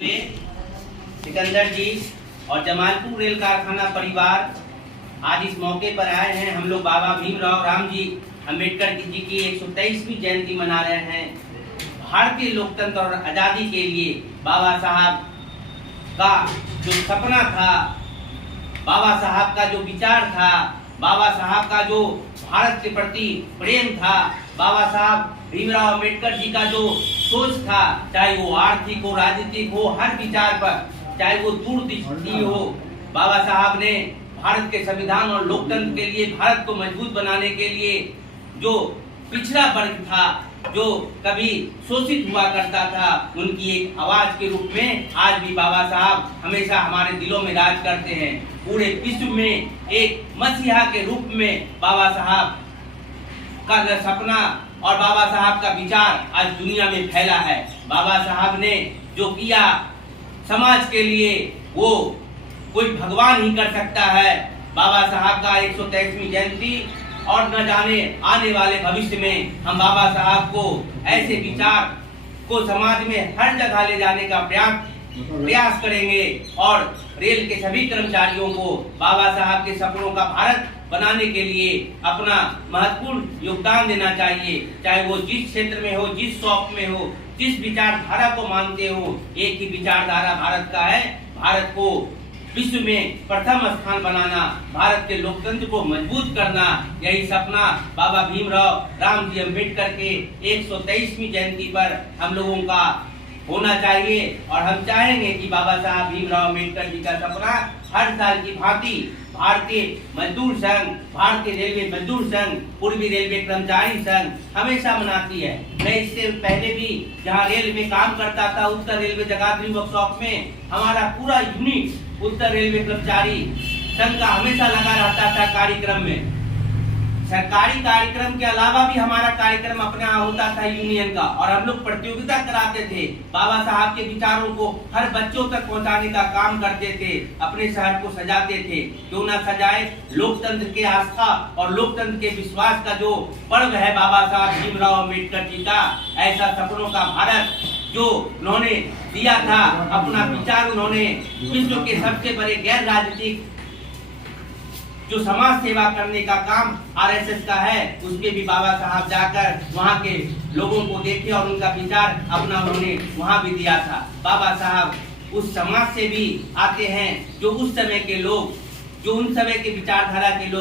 सिकंदर जी और जमालपुर रेल कारखाना परिवार आज इस मौके पर आए हैं। हम लोग बाबा भीमराव रामजी अंबेडकर जी की 123वीं जयंती मना रहे हैं। भारतीय लोकतंत्र और आज़ादी के लिए बाबा साहब का जो सपना था, बाबा साहब का जो विचार था, बाबा साहब का जो भारत के प्रति प्रेम था, बाबा साहब भीमराव अंबेडकर जी का जो सोच था, चाहे वो आर्थिक हो, राजनीतिक हो, हर विचार पर, चाहे वो दूरदृष्टि हो, बाबा साहब ने भारत के संविधान और लोकतंत्र के लिए, भारत को मजबूत बनाने के लिए जो पिछड़ा वर्ग था, जो कभी शोषित हुआ करता था, उनकी एक आवाज के रूप में आज भी बाबा साहब हमेशा हमारे दिलों में राज करते हैं। पूरे विश्व में एक मसीहा के रूप में बाबा साहब का सपना और बाबा साहब का विचार आज दुनिया में फैला है। बाबा साहब ने जो किया समाज के लिए, वो कोई भगवान ही कर सकता है। बाबा साहब का 123वीं जयंती और न जाने आने वाले भविष्य में हम बाबा साहब को ऐसे विचार को समाज में हर जगह ले जाने का प्रयास करेंगे और रेल के सभी कर्मचारियों को बाबा साहब के सपनों का भारत बनाने के लिए अपना महत्वपूर्ण योगदान देना चाहिए। चाहे वो जिस क्षेत्र में हो, जिस शौक में हो, जिस विचारधारा को मानते हो, एक ही विचारधारा भारत का है। भारत को विश्व में प्रथम स्थान बनाना, भारत के लोकतंत्र को मजबूत करना, यही सपना बाबा भीमराव रामजी अंबेडकर के 123वीं जयंती पर हम लोगों का होना चाहिए। और हम चाहेंगे कि बाबा साहब भीमराव अंबेडकर जी का सपना हर साल की भांति भारतीय मजदूर संघ, भारतीय रेलवे मजदूर संघ, पूर्वी रेलवे कर्मचारी संघ हमेशा मनाती है। मैं इससे पहले भी जहां रेल में काम करता था, उत्तर रेलवे जगाधरी वर्कशॉप में, हमारा पूरा यूनिट उत्तर रेलवे कर्मचारी संघ का हमेशा लगा रहता था कार्यक्रम में। सरकारी कार्यक्रम के अलावा भी हमारा कार्यक्रम अपना होता था यूनियन का, और हम लोग प्रतियोगिता कराते थे। बाबा साहब के विचारों को हर बच्चों तक पहुंचाने का काम करते थे, अपने शहर को सजाते थे। क्यों ना सजाए, लोकतंत्र के आस्था और लोकतंत्र के विश्वास का जो पर्व है बाबा साहब भीमराव अंबेडकर जी का, ऐसा सपनों का भारत जो उन्होंने दिया था, अपना विचार उन्होंने विश्व के सबसे बड़े गैर राजनीतिक जो समाज सेवा करने का काम आरएसएस का है, उसमें भी बाबा साहब जाकर वहाँ के लोगों को देखे और उनका विचार अपना उन्होंने वहाँ भी दिया था। बाबा साहब उस समाज से भी आते हैं जो उस समय के लोग, जो उन समय के विचारधारा के लोग